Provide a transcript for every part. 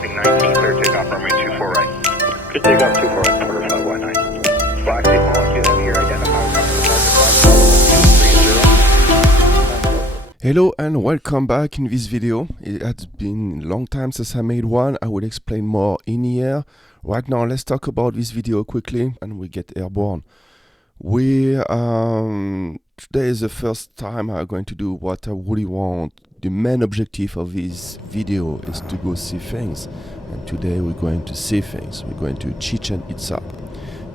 Requesting 19, clear takeoff runway 24 right. Clear takeoff 24 right, quarter 519. Black signal 120, here identified. Hello and welcome back in this video. It has been a long time since I made one. I will explain more in here. Right now, let's talk about this video quickly and we get airborne. Today is the first time I'm going to do what I really want. The main objective of this video is to go see things. And today we're going to see things. We're going to CHICHÉN ITZÁ.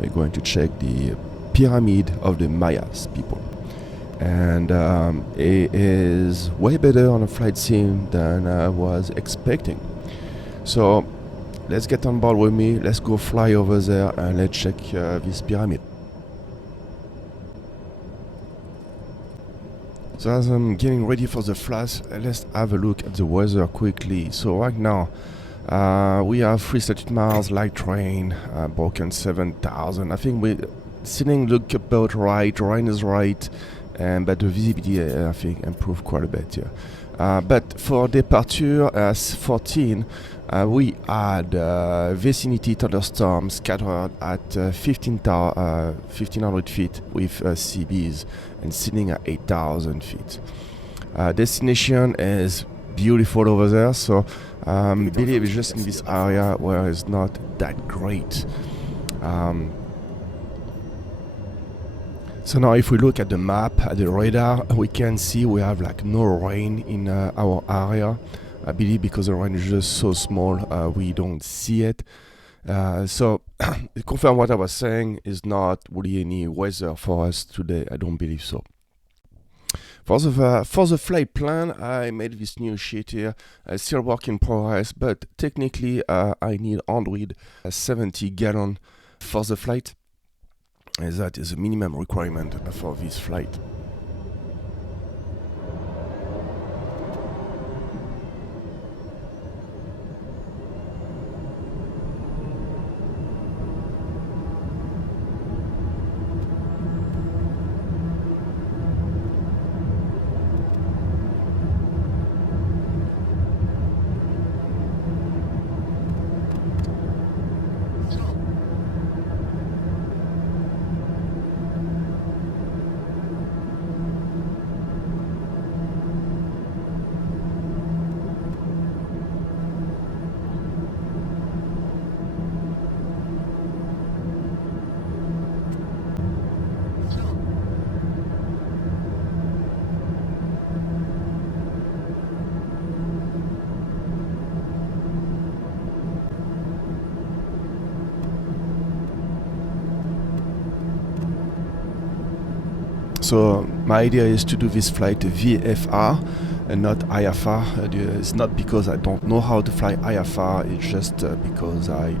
We're going to check the pyramid of the Mayas people. And it is way better on a flight sim than I was expecting. So let's get on board with me. Let's go fly over there and let's check this pyramid. So as I'm getting ready for the flash, let's have a look at the weather quickly. So right now we have 330 miles, light rain, broken 7,000. I think we sitting look about right, rain is right, but the visibility I think improved quite a bit here. But for departure 14, we had vicinity thunderstorms scattered at 1,500 feet with CBs and sitting at 8,000 feet. Destination is beautiful over there, so believe it's just in this area where it's not that great. So now if we look at the map, at the radar, we can see we have like no rain in our area. I believe because the rain is just so small, we don't see it. So it confirms what I was saying, is not really any weather for us today. I don't believe so. For the flight plan, I made this new sheet here, still work in progress, but technically I need 170 gallons for the flight. And that is a minimum requirement for this flight. So my idea is to do this flight VFR and not IFR. It's not because I don't know how to fly IFR, it's just because I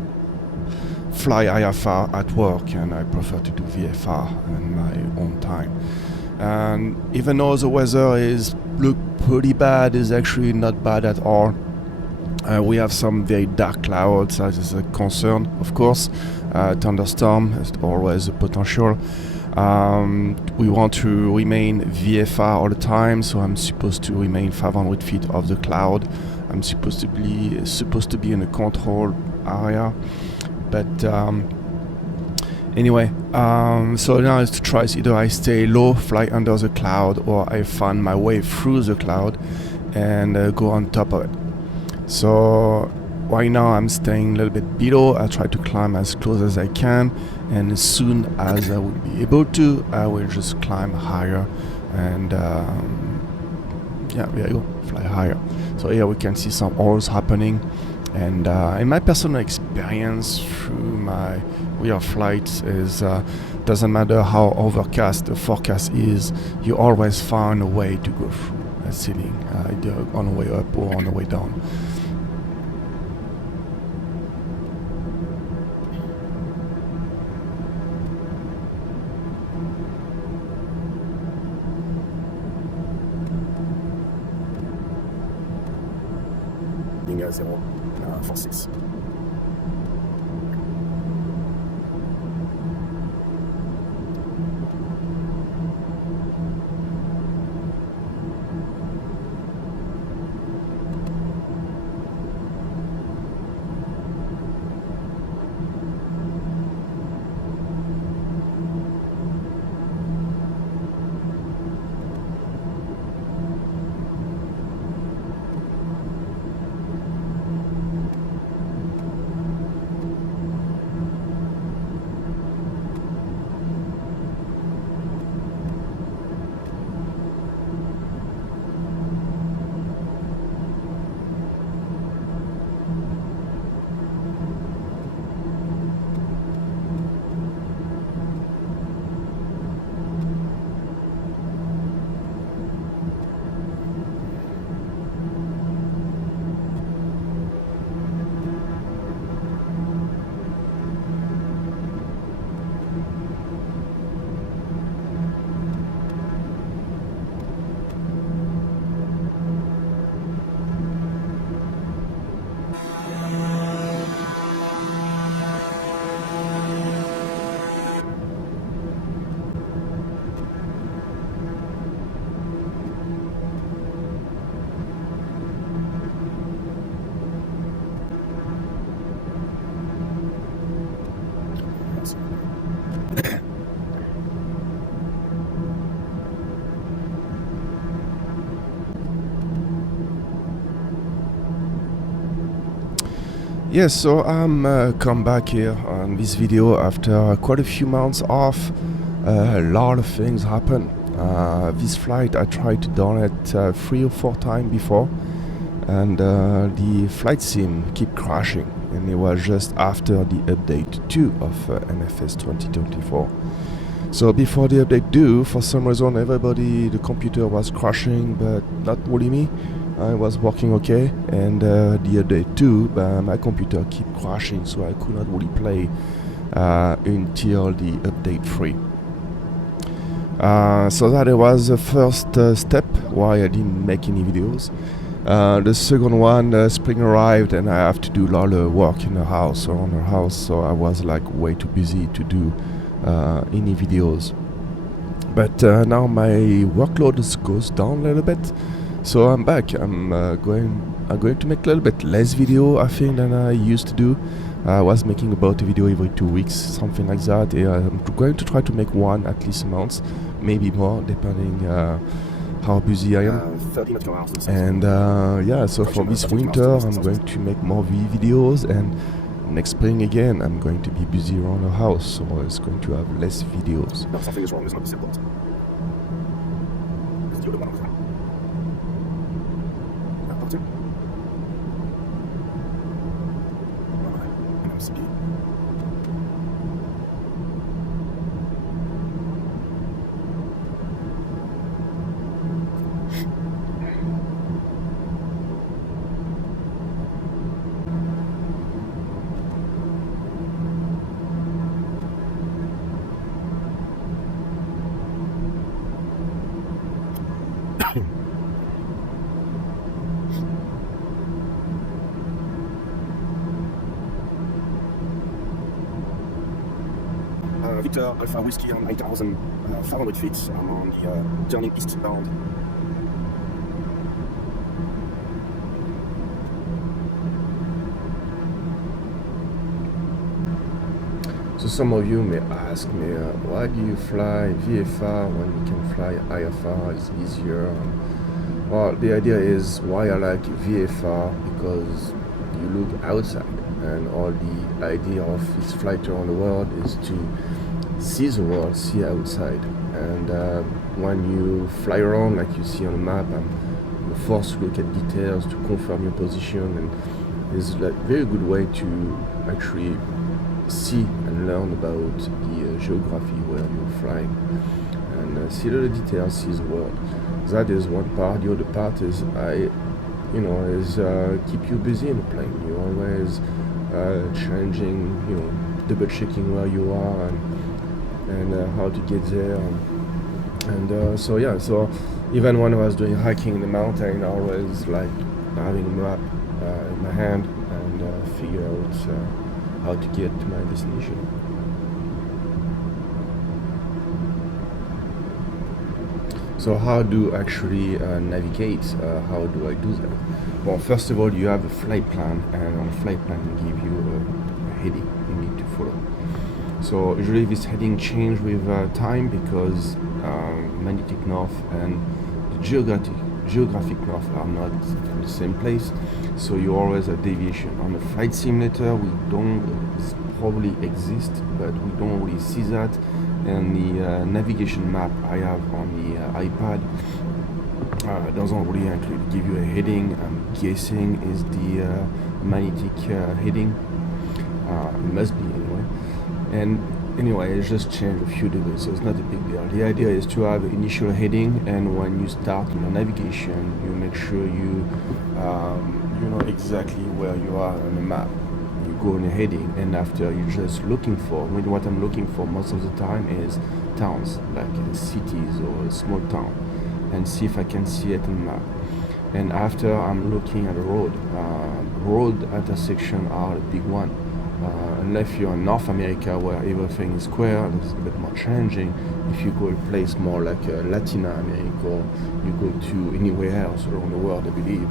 fly IFR at work and I prefer to do VFR in my own time. And even though the weather look pretty bad, it's actually not bad at all. We have some very dark clouds, that is a concern, of course. Thunderstorm is always a potential. We want to remain VFR all the time, so I'm supposed to remain 500 feet off the cloud. I'm supposed to be in a control area, but anyway, so now is to try either I stay low, fly under the cloud, or I find my way through the cloud and go on top of it. So right now I'm staying a little bit below. I try to climb as close as I can, and as soon as I will be able to, I will just climb higher and yeah, there you go, fly higher. So here we can see some holes happening, and in my personal experience through my real flights is doesn't matter how overcast the forecast is, you always find a way to go through a ceiling, either on the way up or on the way down. À 046. Yes, so I'm come back here on this video after quite a few months off. A lot of things happened. This flight I tried to download 3 or 4 times before, and the flight sim keep crashing, and it was just after the update 2 of NFS 2024. So before the update 2, for some reason the computer was crashing, but not really me. I was working okay, and the update 2, my computer keep crashing, so I could not really play until the update 3. So that it was the first step why I didn't make any videos. The second one, spring arrived and I have to do a lot of work in the house, around the house, so I was like way too busy to do any videos. But now my workload goes down a little bit, so I'm back. I'm going to make a little bit less video, I think, than I used to do. I was making about a video every 2 weeks, something like that. I'm going to try to make one at least a month, maybe more, depending how busy I am. And yeah, so for this winter, I'm going to make more videos, and next spring again, I'm going to be busy around the house, so it's going to have less videos. No, something is wrong. It's not the symptoms. It's the other one of them. Doctor? I'm speaking. Victor Alpha Whiskey on 9,500 feet. I'm on the turning eastbound. So some of you may ask me, why do you fly VFR when you can fly IFR? It's easier. Well, the idea is why I like VFR, because you look outside, and all the idea of this flight around the world is to see the world, see outside. And when you fly around like you see on a map, you're forced to look at details to confirm your position, and it's a very good way to actually see and learn about the geography where you're flying, and see the details, see the world. That is one part. The other part is keep you busy in the plane. You're always changing, double checking where you are and how to get there. And so yeah, so even when I was doing hiking in the mountain, I always like having a map in my hand and figure out how to get to my destination. So how do I actually navigate? How do I do that? Well, first of all, you have a flight plan, and on a flight plan will give you a heading you need to follow. So usually this heading change with time, because magnetic north and the geographic north are not in the same place, so you always have deviation. On a flight simulator, it probably exists, but we don't really see that. And the navigation map I have on the iPad doesn't really actually give you a heading. I'm guessing is the magnetic heading. It must be anyway. And anyway, it's just changed a few degrees, so it's not a big deal. The idea is to have an initial heading, and when you start your navigation, you make sure you know exactly where you are on the map. You go on a heading, and after you're just looking for, what I'm looking for most of the time is towns, like cities or a small town, and see if I can see it on the map. And after I'm looking at a road. Road intersection are a big one. Unless you're in North America where everything is square, it's a bit more challenging. If you go a place more like Latin America, or you go to anywhere else around the world, I believe,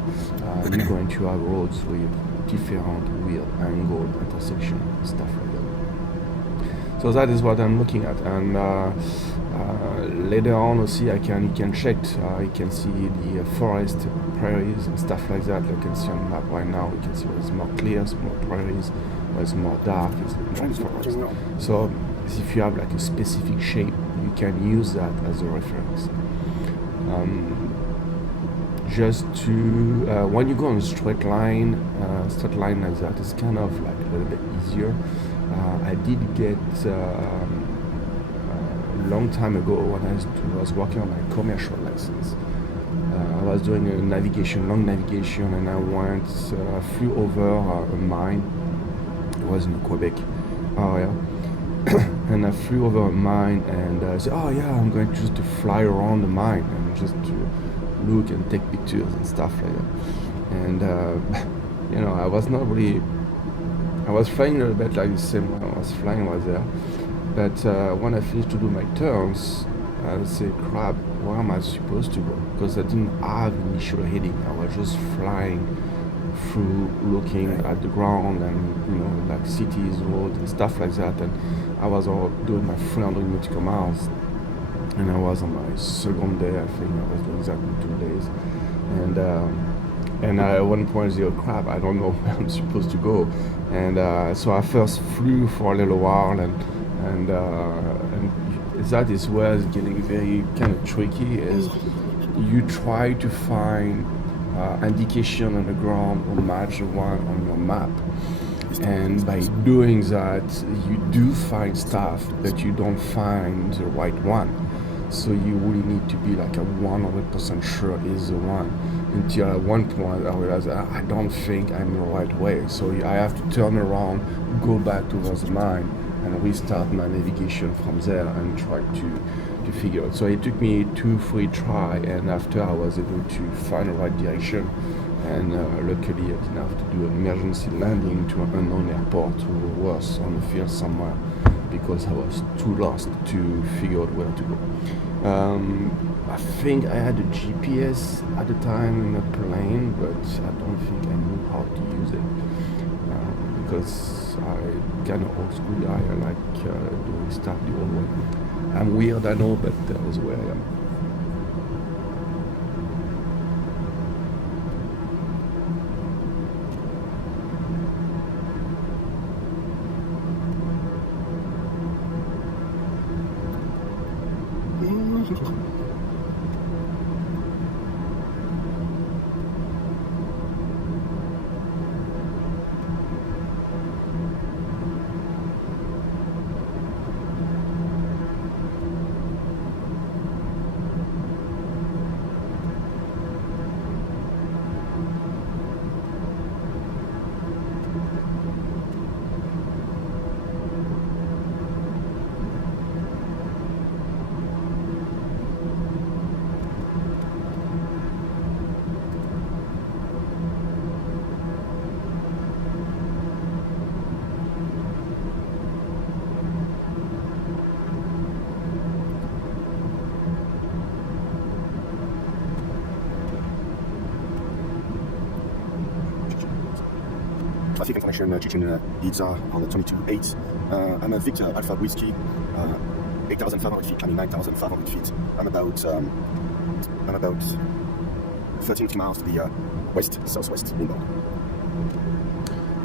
you're going to have roads with different weird angle, intersection, stuff like that. So that is what I'm looking at, and Later on, also, you can check. You can see the forest, prairies, and stuff like that. You can see on the map right now. You can see where it's more clear, it's more prairies, where it's more dark, it's more forest. So if you have like a specific shape, you can use that as a reference. Just to when you go on a straight line like that, it's kind of like a little bit easier. I did get a long time ago when I was working on my commercial license. I was doing a long navigation, and I flew over a mine. It was in the Quebec area. And I flew over a mine, and I said, oh yeah, I'm going just to fly around the mine and just to look and take pictures and stuff like that. And I was not really, I was flying a little bit like the same when I was flying was there. But when I finished to do my turns, I said, crap, where am I supposed to go? Because I didn't have initial heading. I was just flying through, looking at the ground and, like cities, roads and stuff like that. And I was all doing my 300 nautical miles. And I was on my second day, I think I was doing that in 2 days. And at one point I said, oh crap, I don't know where I'm supposed to go. And so I first flew for a little while, and that is where it's getting very kind of tricky, is you try to find indication on the ground or match the one on your map. And by doing that, you do find stuff, but you don't find the right one. So you really need to be like a 100% sure is the one. Until at one point I realized I don't think I'm the right way. So I have to turn around, go back towards the mine, and restart my navigation from there and try to figure it. So it took me 2-3 try, and after I was able to find the right direction. And luckily I didn't have to do an emergency landing to an unknown airport or worse on the field somewhere, because I was too lost to figure out where to go. I think I had a GPS at the time in the plane, but I don't think I knew how to use it, because I kind of old school guy. I like doing stuff the old way. I'm weird, I know, but that is where I am. Traffic information, CHICHÉN ITZÁ on the 22.8. I'm a Victor Alpha Whiskey, 8,500 feet, 9,500 feet. I'm about 13 miles to the southwest inbound.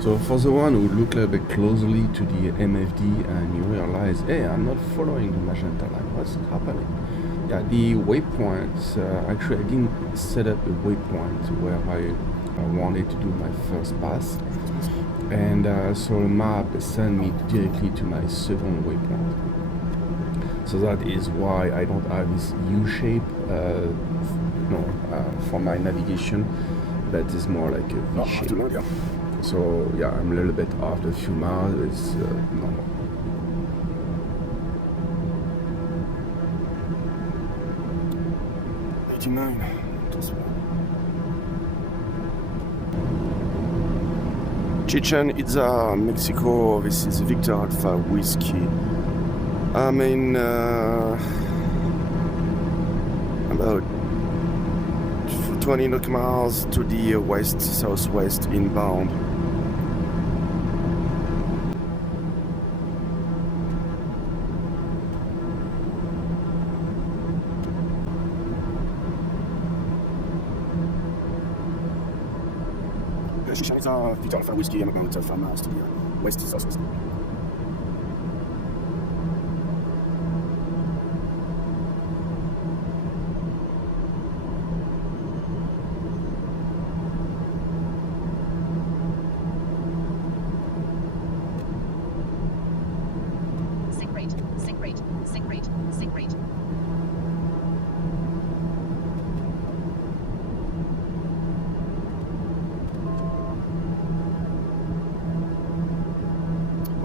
So for the one who look a little bit closely to the MFD and you realize, hey, I'm not following the magenta line, what's happening? Yeah, the waypoints, actually I didn't set up a waypoint where I wanted to do my first pass, and so the map sent me directly to my second waypoint. So that is why I don't have this U-shape for my navigation, but it's more like a V-shape. So yeah, I'm a little bit off the few miles, it's normal. CHICHÉN ITZÁ, Mexico. This is Victor Alpha Whiskey. I'm in about 20 nautical miles to the southwest inbound. CHICHÉN is Victor Alpha Whiskey. I'm about 5 miles to the west-southwest. Sink rate, sink rate, sink rate, sink rate.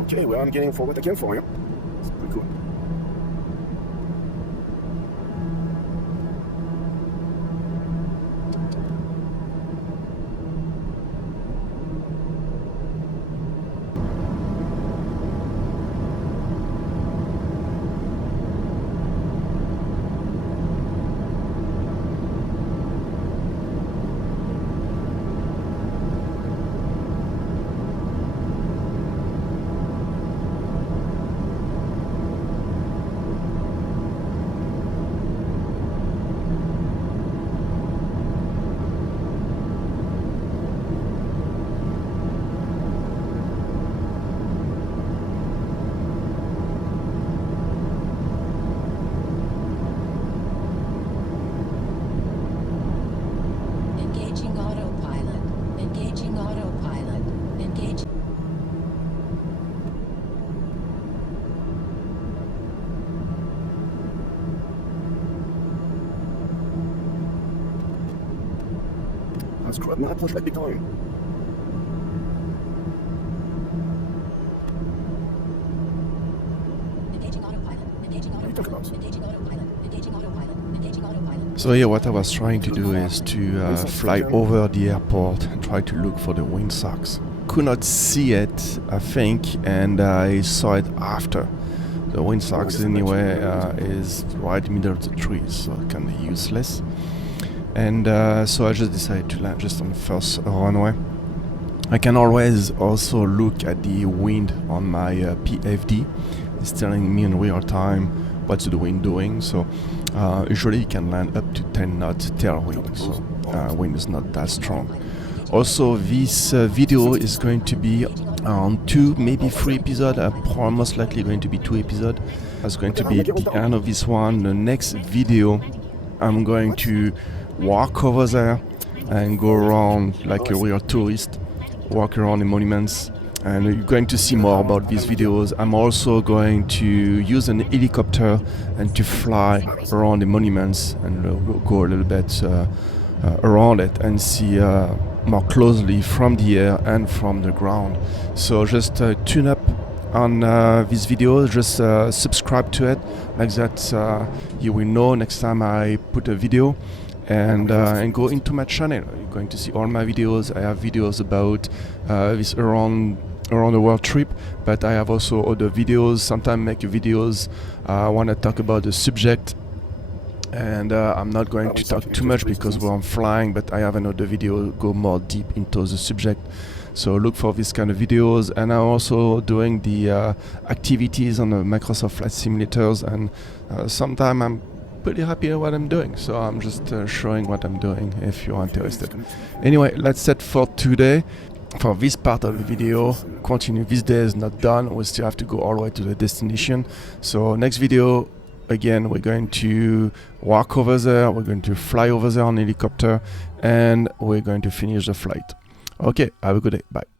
Okay, well, I'm getting for what I can for you. It's pretty cool. Engaging autopilot. Engaging autopilot. Engage. Screw up, man, push that big time. Engaging autopilot. Engaging What are you talking autopilot. about? Engaging autopilot. Engaging autopilot. Engaging autopilot. So yeah, what I was trying to do is to fly over the airport and try to look for the windsocks. Could not see it, I think, and I saw it after. The windsocks anyway is right in the middle of the trees, so kind of useless. And so I just decided to land just on the first runway. I can always also look at the wind on my PFD. It's telling me in real time what's the wind doing. So usually you can land up to 10 knots tailwind, so wind is not that strong. Also, this video is going to be on 2, maybe 3 episodes. Most likely going to be 2 episodes. That's going to be the end of this one. The next video, I'm going to walk over there and go around like a real tourist, walk around the monuments, and you're going to see more about these videos. I'm also going to use an helicopter and to fly around the monuments and go a little bit around it and see more closely from the air and from the ground. So just tune up on this video, just subscribe to it, like that you will know next time I put a video. And go into my channel. You're going to see all my videos. I have videos about this around the world trip, but I have also other videos. Sometimes make videos I want to talk about the subject, and I'm not going to talk too much because I'm flying, but I have another video go more deep into the subject. So look for this kind of videos. And I'm also doing the activities on the Microsoft Flight Simulators, and sometimes I'm pretty happy at what I'm doing, so I'm just showing what I'm doing if you're interested. Anyway, that's it for today. For this part of the video, continue. This day is not done. We still have to go all the way to the destination. So next video, again, we're going to walk over there, we're going to fly over there on helicopter, and we're going to finish the flight. Okay, have a good day. Bye.